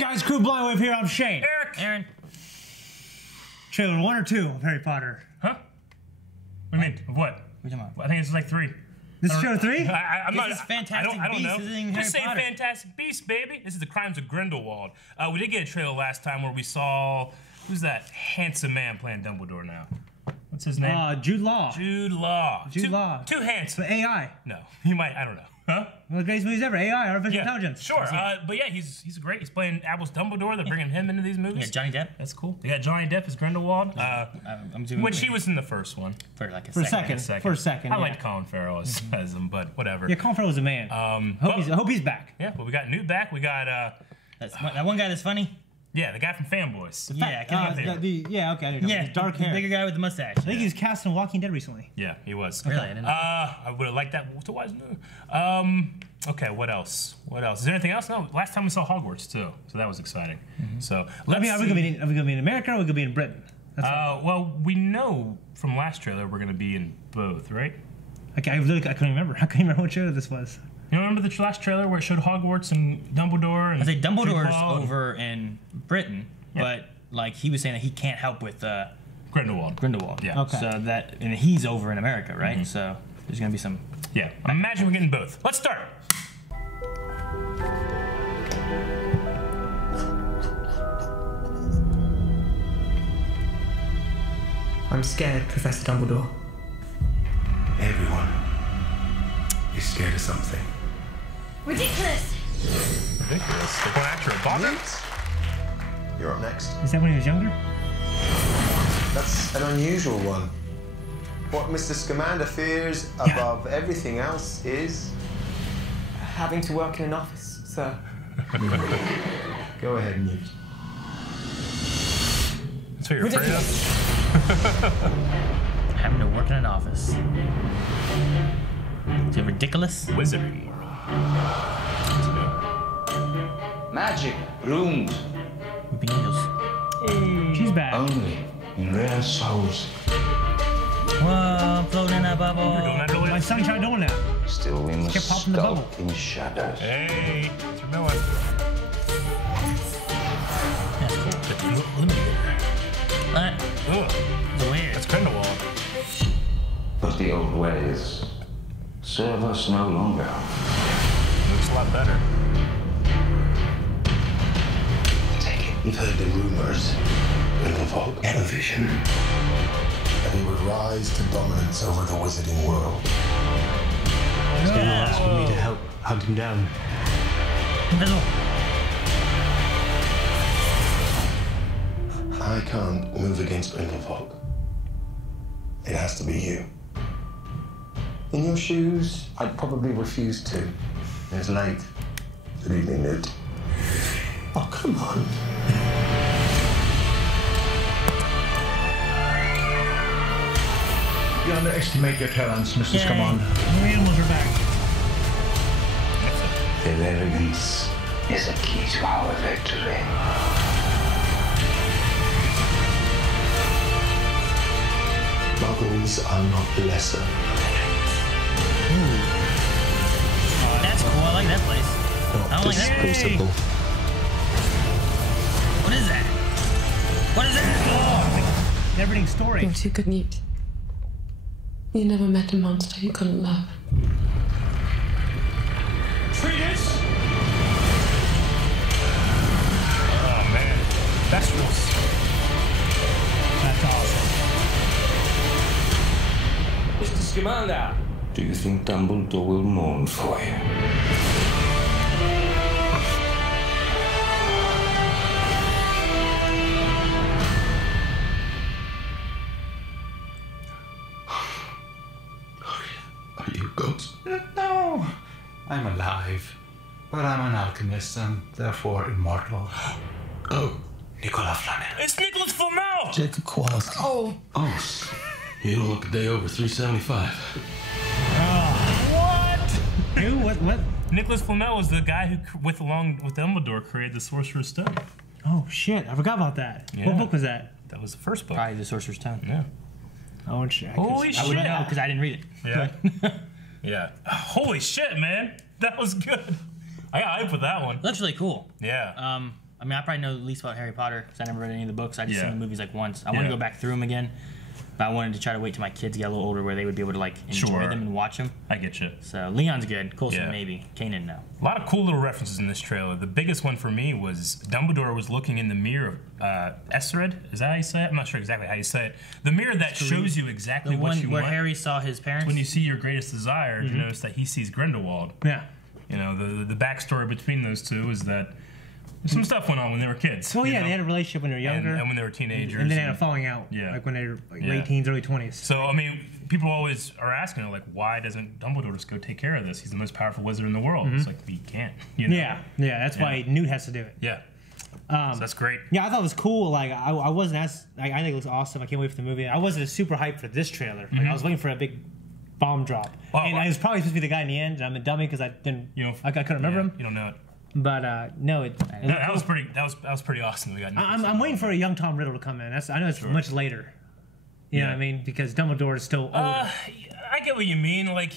guys, Crew Blindwave here. I'm Shane. Eric. Aaron. Trailer 1 or 2 of Harry Potter? Huh? What do you mean? What? What are you talking about? I think it's like 3. This is show 3? I'm not. This is Fantastic I don't know. Beasts. This isn't Just say Harry Potter. Fantastic Beasts, baby. This is the Crimes of Grindelwald. We did get a trailer last time where we saw who's that handsome man playing Dumbledore now? What's his name? Jude Law. Jude Law. Jude Law. Too handsome. But AI. No, he might. I don't know. Huh? One of the greatest movies ever. AI, artificial intelligence. Sure. But yeah, he's great. He's playing Albus Dumbledore. They're bringing him into these movies. Yeah, Johnny Depp. That's cool. They got Johnny Depp as Grindelwald. I'm doing Which he was in the first one. for like a For a second. second. For a second. I yeah. liked Colin Farrell as him, but whatever. Yeah, Colin Farrell was a man. I hope he's back. Yeah, but we got Newt back. We got That one guy that's funny. yeah, the guy from Fanboys. Yeah, Yeah, okay. I don't know. yeah, Dark hair. the bigger guy with the mustache. I think he was cast in Walking Dead recently. Yeah, he was. Really? I didn't know. I would have liked that to watch. Okay, what else? What else? Is there anything else? No. Last time we saw Hogwarts too, so that was exciting. So let's. Are we gonna be in America or are we gonna be in Britain? Well, we know from last trailer we're gonna be in both, right? Okay, I couldn't remember. I couldn't remember what show this was. You remember the last trailer where it showed Hogwarts and Dumbledore? And I say Dumbledore's Jude Law and over in Britain, but like he was saying that he can't help with Grindelwald. Yeah. Okay. So that and he's over in America, right? So there's gonna be some. Yeah. I imagine we're getting both. Let's start. I'm scared, Professor Dumbledore. Everyone is scared of something. Ridiculous! Ridiculous. They're going after a bobber? You're up next. Is that when he was younger? That's an unusual one. What Mr. Scamander fears above everything else is... Having to work in an office, sir. Go ahead, Newt. That's what you're afraid of? Having to work in an office. Is it ridiculous? Wizardry. Magic, rooms, Weeping angels. She's back. only in rare souls. Whoa, floating in a bubble. You're doing that earlier? My son tried doing that. Still we must Kept popping the bubble. skulk in shadows. Hey, Mr. Miller. That's cool. What? Ugh, It's weird. that's Grindelwald. But the old ways serve us no longer. Looks a lot better. Take it. You've heard the rumors. Grindelwald had a vision that he would rise to dominance over the wizarding world. He's You're asking me to help hunt him down. invisible. I can't move against Grindelwald. It has to be you. In your shoes, I'd probably refuse to. It's late. Good evening, Newt. Oh, come on. You underestimate your talents, Mr. Yay. Scamander. The animals are back. Their arrogance is a key to our victory. Muggles are not lesser. That's cool. I like that place. I don't like that place. Principle. What is that? What is that? Never-ending story. You're too good, Newt. You never met a monster you couldn't love. Oh, man. That's real. That's awesome. Mr. Scamander. Do you think Dumbledore will mourn for you? Are you a ghost? No, I'm alive. But I'm an alchemist and therefore immortal. Oh, Nicola Flamel. It's Nicholas Flamel! Jacob Kowalski. Oh, You don't look a day over 375. Who? What? Nicholas Flamel was the guy who, along with Dumbledore, created the Sorcerer's Stone. Oh, shit. I forgot about that. Yeah. What book was that? That was the first book. Probably the Sorcerer's Stone. Yeah. Oh, shit. Holy I wouldn't shit. know because I didn't read it. Yeah. Yeah. Holy shit, man. That was good. I got hyped with that one. Looks really cool. Yeah. I mean, I probably know the least about Harry Potter because I never read any of the books. I just seen the movies like once. I want to go back through them again, but I wanted to try to wait till my kids get a little older where they would be able to like enjoy them and watch them. I get you. So Leon's good. Coulson maybe. Kanan no. A lot of cool little references in this trailer. The biggest one for me was Dumbledore was looking in the mirror of Esred. Is that how you say it? I'm not sure exactly how you say it. The mirror that shows you exactly what you want. Where Harry saw his parents. When you see your greatest desire, you notice that he sees Grindelwald. Yeah. You know, the backstory between those two is that some stuff went on when they were kids. Well, yeah, they had a relationship when they were younger. And when they were teenagers. And then they had a falling out. Yeah. Like when they were like late teens, early 20s. So, I mean, people always are asking, like, why doesn't Dumbledore just go take care of this? He's the most powerful wizard in the world. It's like, he can't. You know? Yeah, that's why Newt has to do it. Yeah. So that's great. Yeah, I thought it was cool. Like, I wasn't as... Like, I think it looks awesome. I can't wait for the movie. I wasn't super hyped for this trailer. Like, I was waiting for a big bomb drop. And I was probably supposed to be the guy in the end, and I'm a dummy because I didn't... I couldn't remember him. You don't know it. But no, that was pretty awesome. We got. I'm waiting for a young Tom Riddle to come in. I know it's much later. You know what I mean? Because Dumbledore is still older. I get what you mean. Like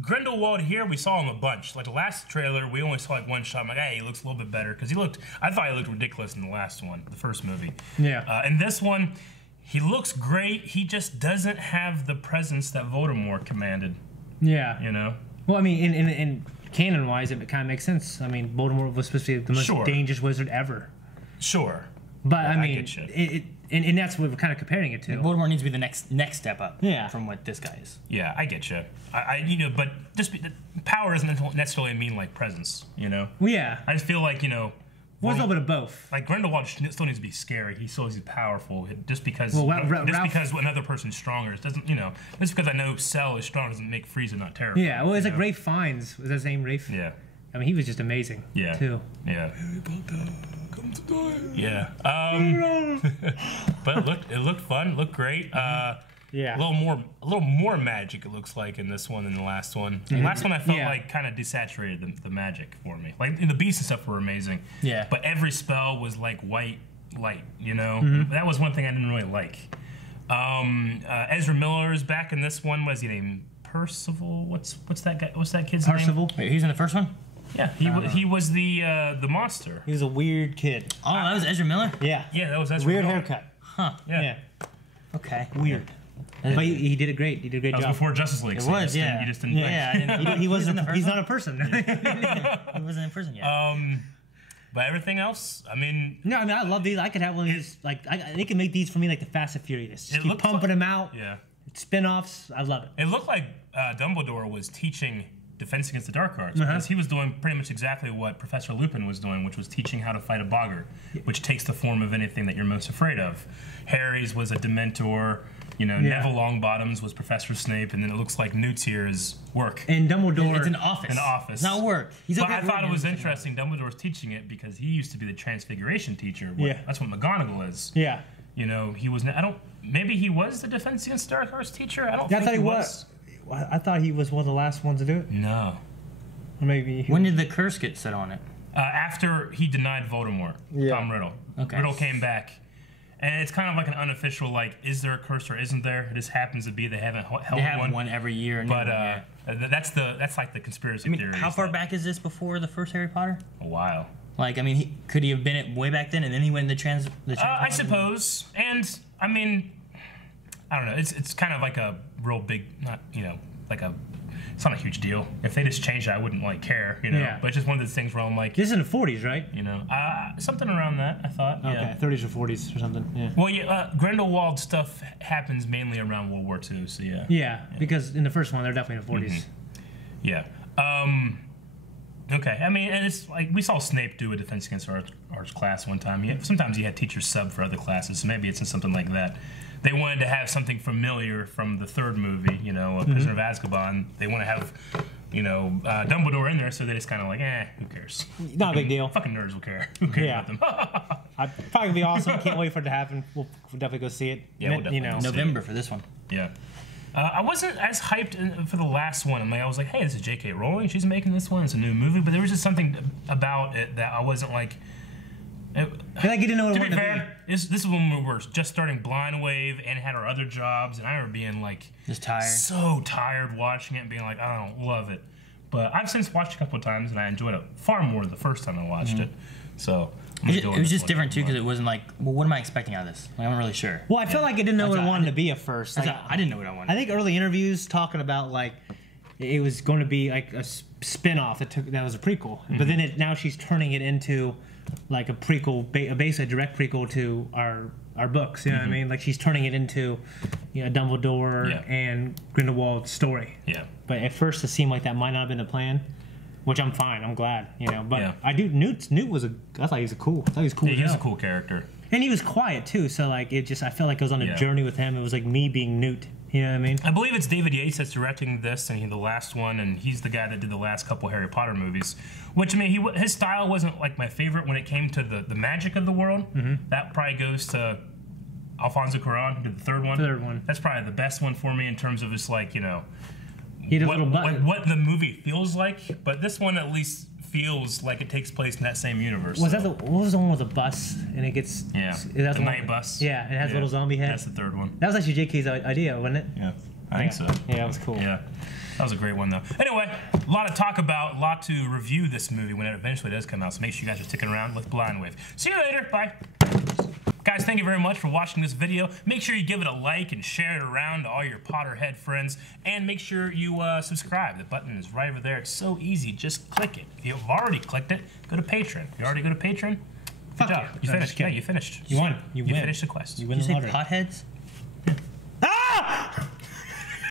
Grindelwald here, we saw him a bunch. Like the last trailer, we only saw like one shot. I'm like, hey, he looks a little bit better because I thought he looked ridiculous in the last one, the first movie. Yeah. In this one, he looks great. He just doesn't have the presence that Voldemort commanded. Yeah. You know. Well, I mean, in canon-wise, it kind of makes sense. I mean, Voldemort was supposed to be the most dangerous wizard ever. Sure. But, I mean, and that's what we're kind of comparing it to. Voldemort needs to be the next step up from what this guy is. Yeah, I get you. But just power doesn't necessarily mean, like, presence, you know? Yeah. I just feel like, well, it's a little bit of both. Like, Grindelwald still needs to be scary. He still needs to be powerful. Just because because another person's stronger, it doesn't, just because I know Cell is strong doesn't make Frieza not terrible. Yeah, well, it's like Rafe Fiennes. Was that his name, Rafe? Yeah. I mean, he was just amazing, too. Yeah. Harry Potter, come to die. Yeah. But it looked fun. Looked great. Yeah. A little more magic it looks like in this one than the last one. The last one I felt like kind of desaturated the magic for me. Like the beasts and stuff were amazing. Yeah. But every spell was like white light, That was one thing I didn't really like. Ezra Miller is back in this one. What is he named? Percival? What's that guy? What's that kid's name? Percival. Wait, he's in the first one? Yeah, he was the monster. He was a weird kid. Oh, that was Ezra Miller? Yeah. Yeah, that was Ezra Weird Miller. haircut. Huh. Yeah. Okay. Weird. But he did it great. He did a great job. job. Before Justice League. It was, You just didn't he wasn't. He's not a person. He wasn't in prison yet. But everything else, I mean... No, I mean, I love these. I could have one of these. Like, they can make these for me like the Fast and Furious. Just keep pumping them out. Yeah. Spin-offs. I love it. It looked like Dumbledore was teaching Defense Against the Dark Arts because he was doing pretty much exactly what Professor Lupin was doing, which was teaching how to fight a boggart, which takes the form of anything that you're most afraid of. Harry's was a Dementor. Neville Longbottom's was Professor Snape, and then it looks like Newt's here is work. And Dumbledore... It's an office. An office. It's not work. But I thought it was interesting. Dumbledore's teaching it because he used to be the Transfiguration teacher. That's what McGonagall is. Yeah. He was... Maybe he was the Defense Against Dark Arts teacher? I thought he was. I thought he was one of the last ones to do it. No. Or maybe... When did the curse get set on it? After he denied Voldemort. Tom Riddle. Okay. Riddle came back. And it's kind of like an unofficial, like, is there a curse or isn't there? It just happens to be they haven't held one. They have one every year. But that's like the conspiracy theory. How far back is this before the first Harry Potter? A while. Like, I mean, could he have been it way back then, and then he went in the I suppose. And I mean, I don't know. It's kind of like a real big, it's not a huge deal. If they just changed it, I wouldn't care, Yeah. But it's just one of those things where I'm like, this is in the 40s, right? something around that. I thought. Okay, yeah. 30s or 40s or something. Yeah. Well, Grindelwald stuff happens mainly around World War II. So yeah. Yeah, because in the first one, they're definitely in the 40s. Yeah. Okay. I mean, and it's like we saw Snape do a Defense Against Arts class one time. Sometimes he had teachers sub for other classes, so maybe it's in something like that. They wanted to have something familiar from the third movie, Prisoner of Azkaban. They want to have, Dumbledore in there, so they just kind of like, who cares? Not a big deal. Fucking nerds will care. Who cares about them? Probably gonna be awesome. Can't wait for it to happen. We'll definitely go see it. Yeah, we'll definitely go see November for this one. Yeah. I wasn't as hyped for the last one. I was like, hey, this is J.K. Rowling. She's making this one. It's a new movie. But there was just something about it that I wasn't like... I like you didn't know what it to wanted be fair, this is when we were just starting Blind Wave and had our other jobs, and I remember being like... Just tired. So tired watching it and being like, I don't love it. But I've since watched a couple of times, and I enjoyed it far more the first time I watched it. So It was just different too because it wasn't like, well, what am I expecting out of this? Like, I'm not really sure. Well, I felt like it didn't know what it wanted to be at first. Like, I didn't know what I wanted. I think early interviews talking about like it was going to be like a spin-off that was a prequel, but then now she's turning it into like a prequel, basically a direct prequel to our books. You know what I mean? Like she's turning it into Dumbledore and Grindelwald's story. Yeah. But at first it seemed like that might not have been the plan. Which I'm fine. I'm glad, But I do. Newt was I thought he was cool. I thought he was cool. Yeah, he was a cool character. And he was quiet too. So like I felt like I was on a journey with him. It was like me being Newt. You know what I mean? I believe it's David Yates that's directing this, and the last one, and he's the guy that did the last couple Harry Potter movies. Which I mean, his style wasn't like my favorite when it came to the magic of the world. That probably goes to Alfonso Cuarón, who did the third one. That's probably the best one for me in terms of just like what the movie feels like, but this one at least feels like it takes place in that same universe. What was the one with the bus and it gets the night bus? Yeah, it has a little zombie head. That's the third one. That was actually JK's idea, wasn't it? Yeah, I think so. Yeah, that was cool. Yeah, that was a great one though. Anyway, a lot to talk about, a lot to review this movie when it eventually does come out. So make sure you guys are sticking around with Blind Wave. See you later. Bye. Guys, thank you very much for watching this video. Make sure you give it a like and share it around to all your Potterhead friends. And make sure you subscribe. The button is right over there. It's so easy. Just click it. If you've already clicked it, go to Patreon. You already go to Patreon? Good job. You finished. Yeah, you finished. You won. You win. finished the quest. You win the lottery. Potheads?